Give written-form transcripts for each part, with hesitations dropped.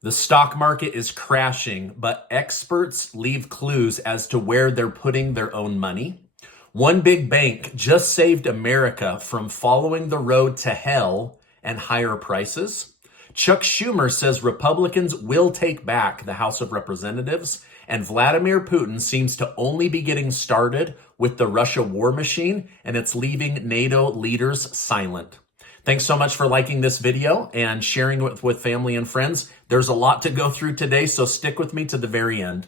The stock market is crashing, but experts leave clues as to where they're putting their own money. One big bank just saved America from following the road to hell and higher prices. Chuck Schumer says Republicans will take back the House of Representatives, and Vladimir Putin seems to only be getting started with the Russia war machine, and it's leaving NATO leaders silent. Thanks so much for liking this video and sharing it with family and friends. There's a lot to go through today, so stick with me to the very end.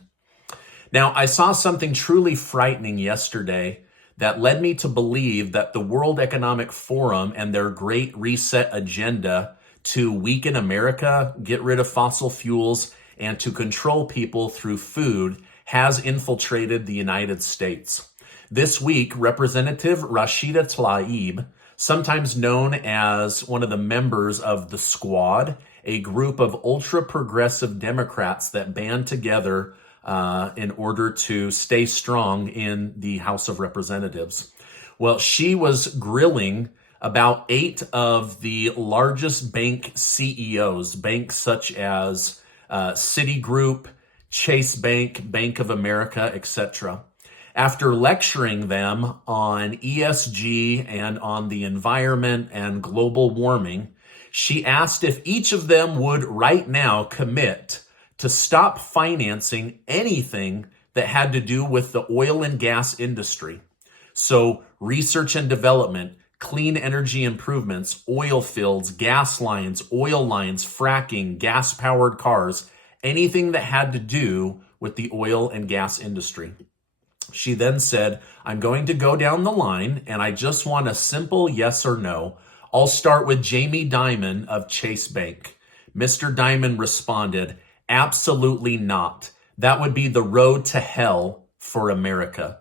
Now, I saw something truly frightening yesterday that led me to believe that the World Economic Forum and their Great Reset agenda to weaken America, get rid of fossil fuels, and to control people through food has infiltrated the United States. This week, Representative Rashida Tlaib, sometimes known as one of the members of the Squad, a group of ultra-progressive Democrats that band together in order to stay strong in the House of Representatives. Well, she was grilling about 8 of the largest bank CEOs, banks such as Citigroup, Chase Bank, Bank of America, etc. After lecturing them on ESG and on the environment and global warming, she asked if each of them would right now commit to stop financing anything that had to do with the oil and gas industry. So research and development, clean energy improvements, oil fields, gas lines, oil lines, fracking, gas-powered cars, anything that had to do with the oil and gas industry. She then said, I'm going to go down the line and I just want a simple yes or no. I'll start with Jamie Dimon of Chase Bank. Mr. Dimon responded, absolutely not. That would be the road to hell for America.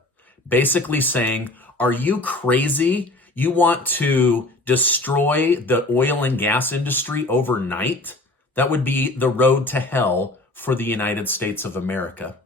Basically saying, are you crazy? You want to destroy the oil and gas industry overnight? That would be the road to hell for the United States of America.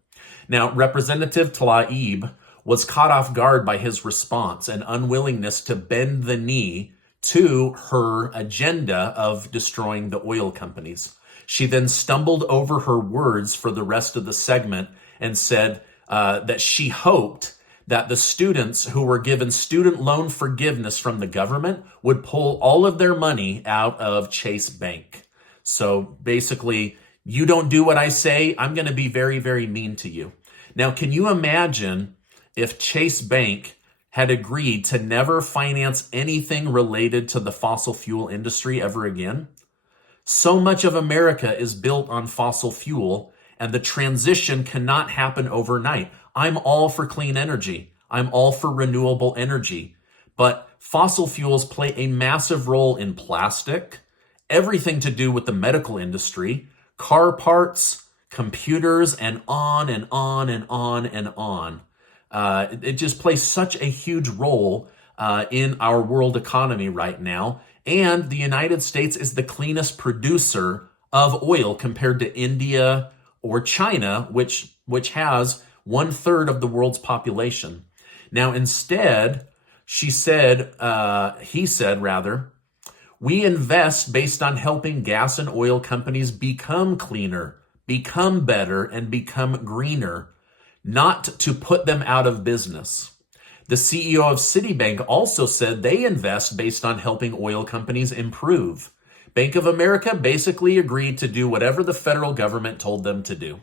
Now, Representative Tlaib was caught off guard by his response and unwillingness to bend the knee to her agenda of destroying the oil companies. She then stumbled over her words for the rest of the segment and said that she hoped that the students who were given student loan forgiveness from the government would pull all of their money out of Chase Bank. So basically, you don't do what I say, I'm going to be very, very mean to you. Now, can you imagine if Chase Bank had agreed to never finance anything related to the fossil fuel industry ever again? So much of America is built on fossil fuel, and the transition cannot happen overnight. I'm all for clean energy. I'm all for renewable energy. But fossil fuels play a massive role in plastic, everything to do with the medical industry, car parts, computers, and on and on and on and on. It just plays such a huge role in our world economy right now. And the United States is the cleanest producer of oil compared to India or China, which has 1/3 of the world's population. Now, instead, he said, we invest based on helping gas and oil companies become cleaner, become better, and become greener, not to put them out of business. The CEO of Citibank also said they invest based on helping oil companies improve. Bank of America basically agreed to do whatever the federal government told them to do.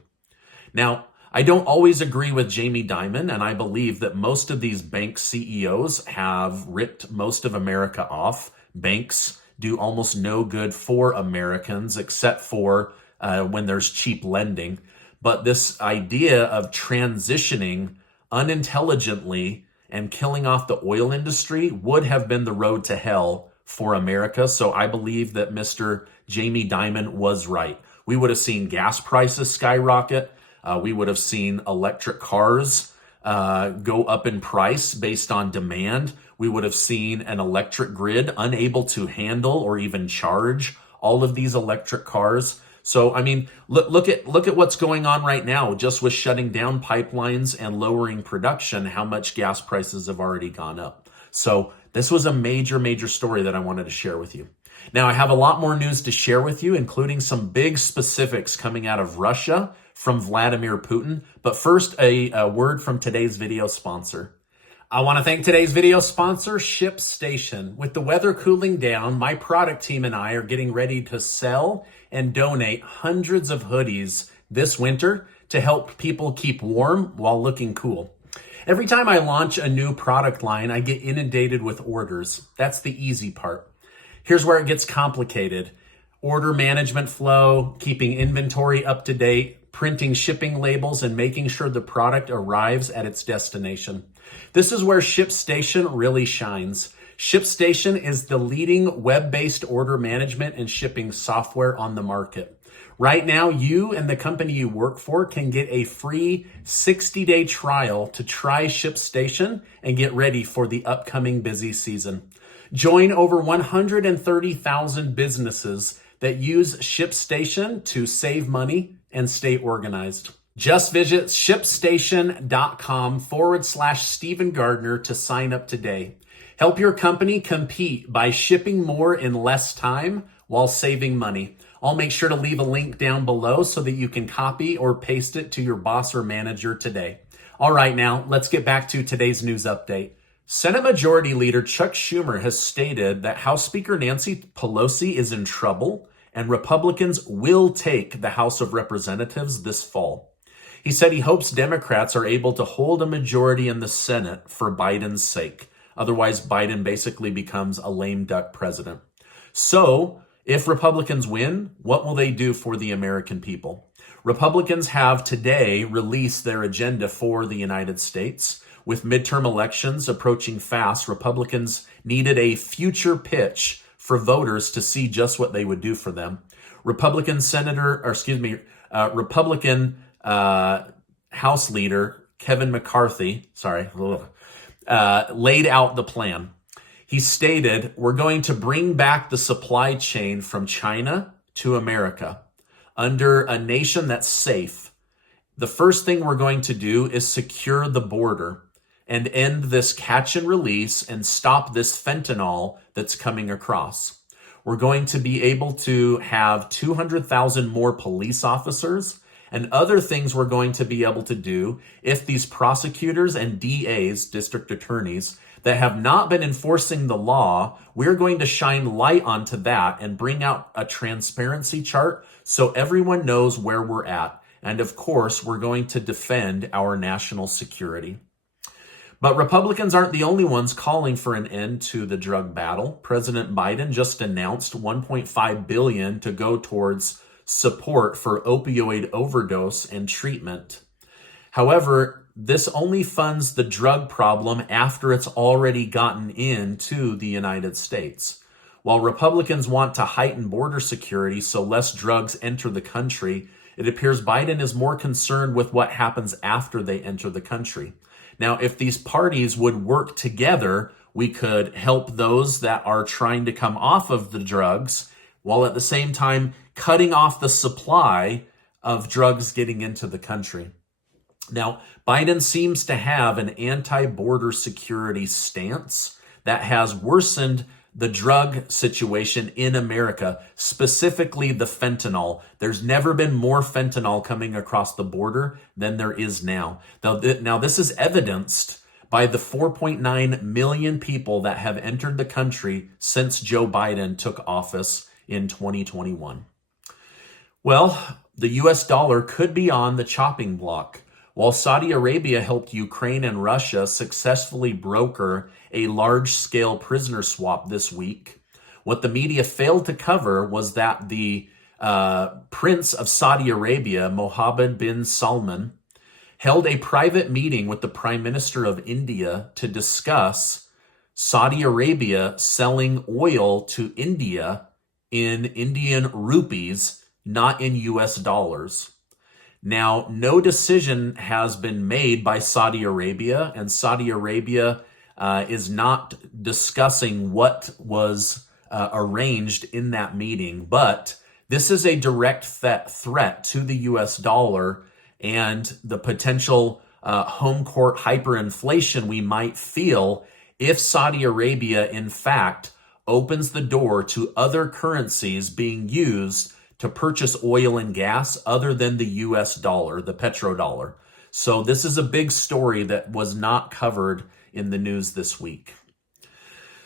Now, I don't always agree with Jamie Dimon, and I believe that most of these bank CEOs have ripped most of America off. Banks do almost no good for Americans except for when there's cheap lending. But this idea of transitioning unintelligently and killing off the oil industry would have been the road to hell for America. So I believe that Mr. Jamie Dimon was right. We would have seen gas prices skyrocket. We would have seen electric cars go up in price based on demand. We would have seen an electric grid unable to handle or even charge all of these electric cars. So, I mean, look at what's going on right now, just with shutting down pipelines and lowering production, how much gas prices have already gone up. So this was a major, major story that I wanted to share with you. Now, I have a lot more news to share with you, including some big specifics coming out of Russia from Vladimir Putin. But first, a word from today's video sponsor. I want to thank today's video sponsor, ShipStation. With the weather cooling down, my product team and I are getting ready to sell and donate hundreds of hoodies this winter to help people keep warm while looking cool. Every time I launch a new product line, I get inundated with orders. That's the easy part. Here's where it gets complicated. Order management flow, keeping inventory up to date, printing shipping labels, and making sure the product arrives at its destination. This is where ShipStation really shines. ShipStation is the leading web-based order management and shipping software on the market. Right now, you and the company you work for can get a free 60-day trial to try ShipStation and get ready for the upcoming busy season. Join over 130,000 businesses that use ShipStation to save money and stay organized. Just visit shipstation.com/Stephen Gardner to sign up today. Help your company compete by shipping more in less time while saving money. I'll make sure to leave a link down below so that you can copy or paste it to your boss or manager today. All right, now let's get back to today's news update. Senate Majority Leader Chuck Schumer has stated that House Speaker Nancy Pelosi is in trouble and Republicans will take the House of Representatives this fall. He said he hopes Democrats are able to hold a majority in the Senate for Biden's sake. Otherwise, Biden basically becomes a lame duck president. So, if Republicans win, what will they do for the American people? Republicans have today released their agenda for the United States. With midterm elections approaching fast, Republicans needed a future pitch for voters to see just what they would do for them. Republican House Leader Kevin McCarthy, laid out the plan. He stated, we're going to bring back the supply chain from China to America under a nation that's safe. The first thing we're going to do is secure the border and end this catch and release and stop this fentanyl that's coming across. We're going to be able to have 200,000 more police officers and other things we're going to be able to do if these prosecutors and DAs, district attorneys, that have not been enforcing the law, we're going to shine light onto that and bring out a transparency chart so everyone knows where we're at. And of course, we're going to defend our national security. But Republicans aren't the only ones calling for an end to the drug battle. President Biden just announced $1.5 billion to go towards support for opioid overdose and treatment. However, this only funds the drug problem after it's already gotten into the United States. While Republicans want to heighten border security so less drugs enter the country, it appears Biden is more concerned with what happens after they enter the country. Now, if these parties would work together, we could help those that are trying to come off of the drugs while at the same time cutting off the supply of drugs getting into the country. Now, Biden seems to have an anti-border security stance that has worsened the drug situation in America, specifically the fentanyl. There's never been more fentanyl coming across the border than there is now. Now, this is evidenced by the 4.9 million people that have entered the country since Joe Biden took office in 2021. Well, the US dollar could be on the chopping block. While Saudi Arabia helped Ukraine and Russia successfully broker a large-scale prisoner swap this week, what the media failed to cover was that the Prince of Saudi Arabia, Mohammed bin Salman, held a private meeting with the Prime Minister of India to discuss Saudi Arabia selling oil to India in Indian rupees, not in US dollars. Now, no decision has been made by Saudi Arabia, and Saudi Arabia is not discussing what was arranged in that meeting. But this is a direct threat to the US dollar and the potential home court hyperinflation we might feel if Saudi Arabia, in fact, opens the door to other currencies being used to purchase oil and gas other than the US dollar, the petrodollar. So this is a big story that was not covered in the news this week.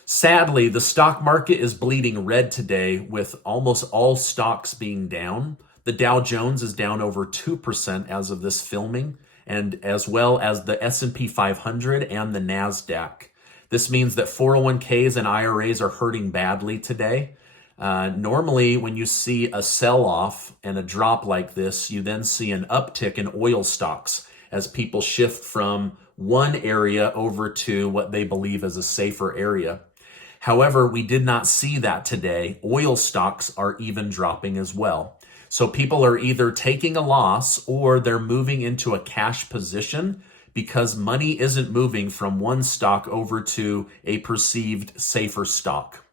Sadly, the stock market is bleeding red today with almost all stocks being down. The Dow Jones is down over 2% as of this filming, and as well as the S&P 500 and the NASDAQ. This means that 401ks and IRAs are hurting badly today. Normally, when you see a sell-off and a drop like this, you then see an uptick in oil stocks as people shift from one area over to what they believe is a safer area. However, we did not see that today. Oil stocks are even dropping as well. So people are either taking a loss or they're moving into a cash position because money isn't moving from one stock over to a perceived safer stock.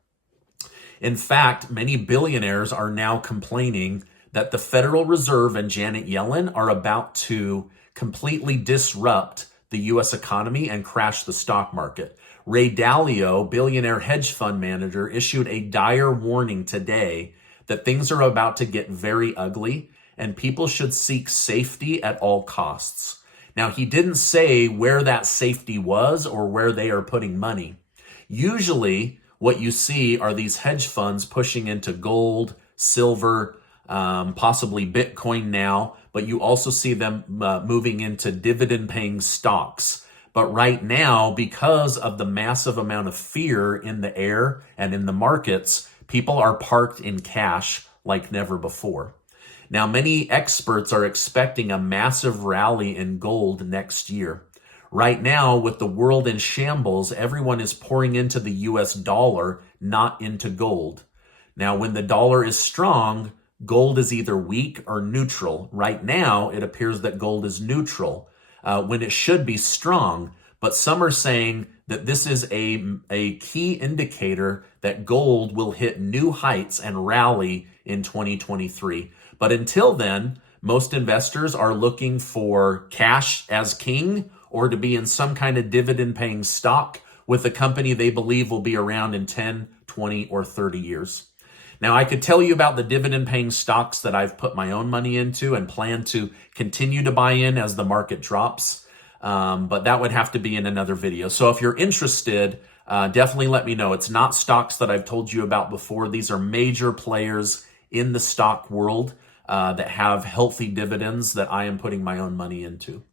In fact, many billionaires are now complaining that the Federal Reserve and Janet Yellen are about to completely disrupt the U.S. economy and crash the stock market. Ray Dalio, billionaire hedge fund manager, issued a dire warning today that things are about to get very ugly and people should seek safety at all costs. Now, he didn't say where that safety was or where they are putting money. Usually, what you see are these hedge funds pushing into gold, silver, possibly Bitcoin now, but you also see them moving into dividend-paying stocks. But right now, because of the massive amount of fear in the air and in the markets, people are parked in cash like never before. Now, many experts are expecting a massive rally in gold next year. Right now, with the world in shambles, everyone is pouring into the US dollar, not into gold. Now, when the dollar is strong, gold is either weak or neutral. Right now, it appears that gold is neutral when it should be strong. But some are saying that this is a key indicator that gold will hit new heights and rally in 2023. But until then, most investors are looking for cash as king or to be in some kind of dividend-paying stock with a company they believe will be around in 10, 20, or 30 years. Now, I could tell you about the dividend-paying stocks that I've put my own money into and plan to continue to buy in as the market drops, but that would have to be in another video. So if you're interested, definitely let me know. It's not stocks that I've told you about before. These are major players in the stock world that have healthy dividends that I am putting my own money into.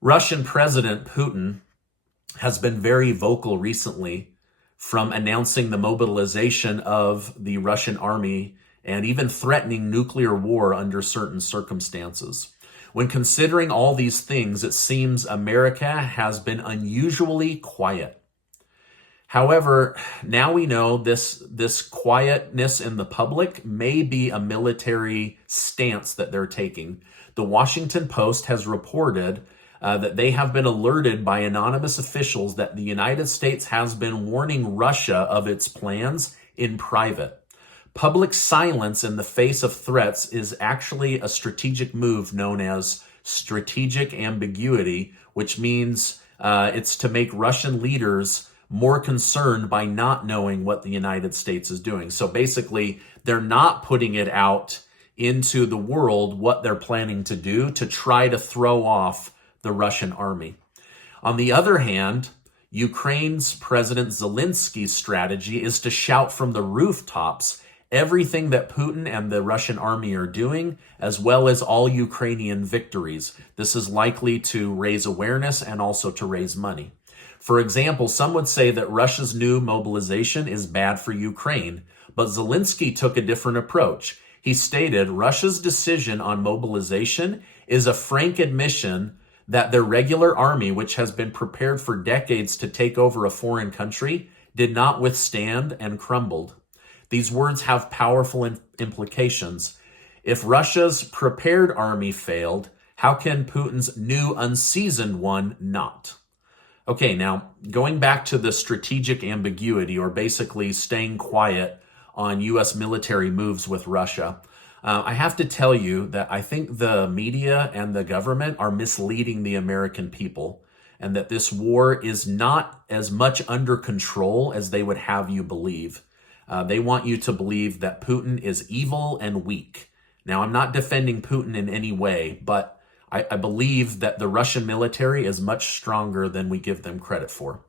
Russian President Putin has been very vocal recently, from announcing the mobilization of the Russian army and even threatening nuclear war under certain circumstances. When considering all these things, it seems America has been unusually quiet. However, now we know this quietness in the public may be a military stance that they're taking. The Washington Post has reported that they have been alerted by anonymous officials that the United States has been warning Russia of its plans in private. Public silence in the face of threats is actually a strategic move known as strategic ambiguity, which means it's to make Russian leaders more concerned by not knowing what the United States is doing. So basically, they're not putting it out into the world what they're planning to do to try to throw off the Russian army. On the other hand, Ukraine's President Zelensky's strategy is to shout from the rooftops everything that Putin and the Russian army are doing, as well as all Ukrainian victories. This is likely to raise awareness and also to raise money. For example, some would say that Russia's new mobilization is bad for Ukraine, but Zelensky took a different approach. He stated Russia's decision on mobilization is a frank admission that their regular army, which has been prepared for decades to take over a foreign country, did not withstand and crumbled. These words have powerful implications. If Russia's prepared army failed, how can Putin's new unseasoned one not? Okay, now going back to the strategic ambiguity, or basically staying quiet on U.S. military moves with Russia, I have to tell you that I think the media and the government are misleading the American people. and that this war is not as much under control as they would have you believe. They want you to believe that Putin is evil and weak. Now, I'm not defending Putin in any way, but I believe that the Russian military is much stronger than we give them credit for.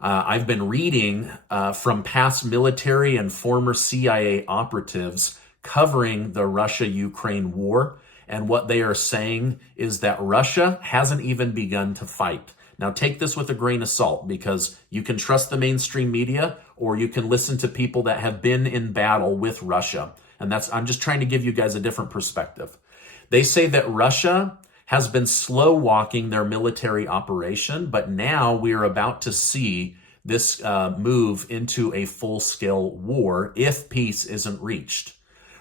I've been reading from past military and former CIA operatives covering the Russia-Ukraine war, and what they are saying is that Russia hasn't even begun to fight. Now, take this with a grain of salt, because you can trust the mainstream media or you can listen to people that have been in battle with Russia. And I'm just trying to give you guys a different perspective. They say that Russia has been slow walking their military operation, but now we are about to see this move into a full-scale war if peace isn't reached.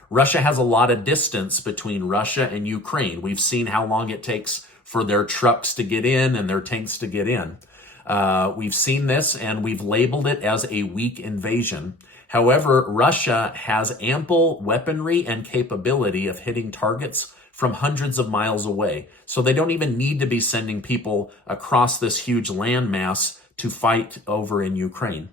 Russia has a lot of distance between Russia and Ukraine. We've seen how long it takes for their trucks to get in and their tanks to get in. We've seen this and we've labeled it as a weak invasion. However, Russia has ample weaponry and capability of hitting targets from hundreds of miles away. So they don't even need to be sending people across this huge landmass to fight over in Ukraine.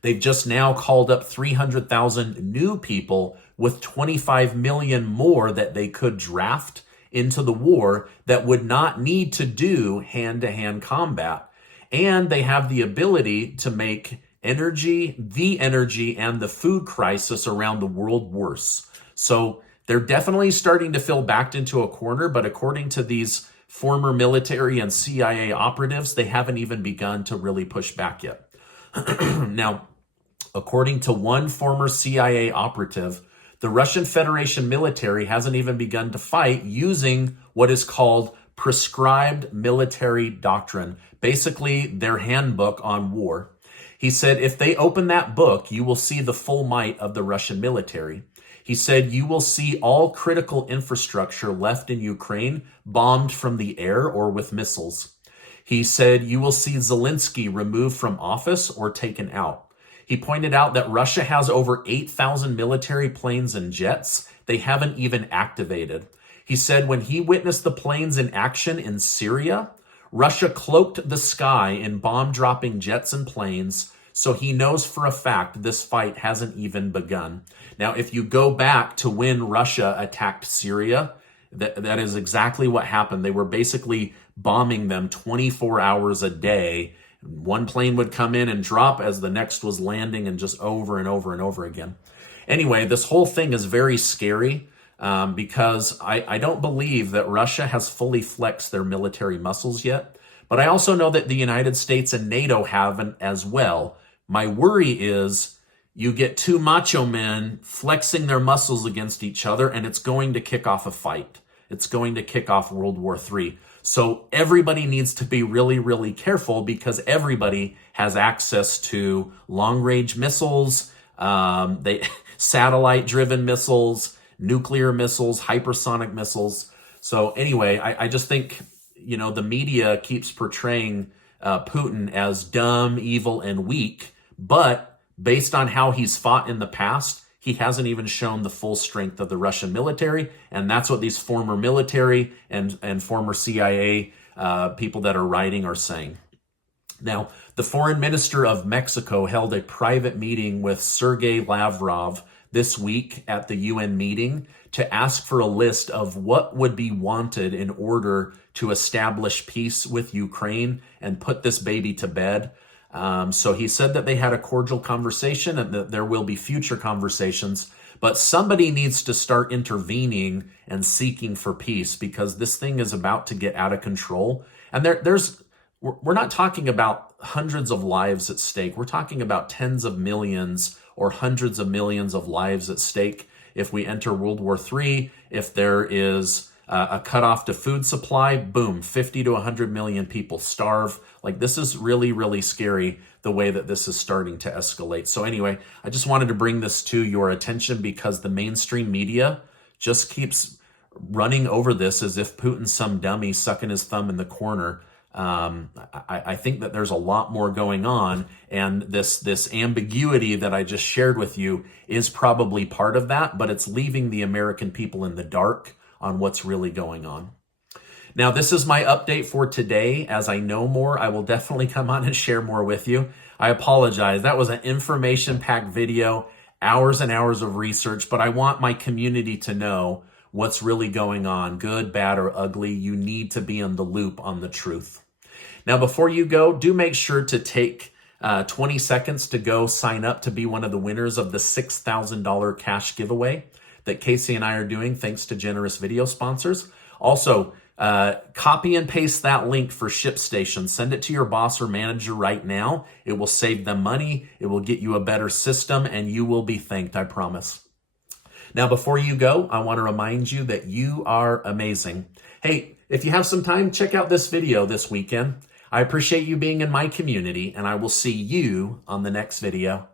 They've just now called up 300,000 new people with 25 million more that they could draft into the war that would not need to do hand-to-hand combat. And they have the ability to make the energy and the food crisis around the world worse. So they're definitely starting to feel backed into a corner, but according to these former military and CIA operatives, they haven't even begun to really push back yet. Now, according to one former CIA operative, the Russian Federation military hasn't even begun to fight using what is called prescribed military doctrine, basically their handbook on war. He said, if they open that book, you will see the full might of the Russian military. He said, you will see all critical infrastructure left in Ukraine bombed from the air or with missiles. He said, you will see Zelensky removed from office or taken out. He pointed out that Russia has over 8,000 military planes and jets they haven't even activated. He said when he witnessed the planes in action in Syria, Russia cloaked the sky in bomb-dropping jets and planes, so he knows for a fact this fight hasn't even begun. Now, if you go back to when Russia attacked Syria, that is exactly what happened. They were basically bombing them 24 hours a day. One plane would come in and drop as the next was landing, and just over and over and over again. Anyway, this whole thing is very scary because I don't believe that Russia has fully flexed their military muscles yet. But I also know that the United States and NATO haven't as well. My worry is you get two macho men flexing their muscles against each other, and it's going to kick off a fight. It's going to kick off World War III. So everybody needs to be really, really careful, because everybody has access to long-range missiles, satellite-driven missiles, nuclear missiles, hypersonic missiles. So anyway, I just think, the media keeps portraying Putin as dumb, evil, and weak, but based on how he's fought in the past, he hasn't even shown the full strength of the Russian military, and that's what these former military and former CIA people that are writing are saying. Now, the foreign minister of Mexico held a private meeting with Sergei Lavrov this week at the UN meeting to ask for a list of what would be wanted in order to establish peace with Ukraine and put this baby to bed. So he said that they had a cordial conversation and that there will be future conversations, but somebody needs to start intervening and seeking for peace, because this thing is about to get out of control. And we're not talking about hundreds of lives at stake. We're talking about tens of millions or hundreds of millions of lives at stake if we enter World War III. If there is a cutoff to food supply, boom, 50 to 100 million people starve. Like, this is really, really scary, the way that this is starting to escalate. So anyway, I just wanted to bring this to your attention, because the mainstream media just keeps running over this as if Putin's some dummy sucking his thumb in the corner. I think that there's a lot more going on, and this ambiguity that I just shared with you is probably part of that, but it's leaving the American people in the dark on what's really going on. Now, this is my update for today. As I know more, I will definitely come on and share more with you. I apologize. That was an information-packed video, hours and hours of research, but I want my community to know what's really going on, good, bad, or ugly. You need to be in the loop on the truth. Now, before you go, do make sure to take 20 seconds to go sign up to be one of the winners of the $6,000 cash giveaway that Casey and I are doing thanks to generous video sponsors. Also, copy and paste that link for ShipStation. Send it to your boss or manager right now. It will save them money. It will get you a better system, and you will be thanked, I promise. Now, before you go, I want to remind you that you are amazing. Hey, if you have some time, check out this video this weekend. I appreciate you being in my community, and I will see you on the next video.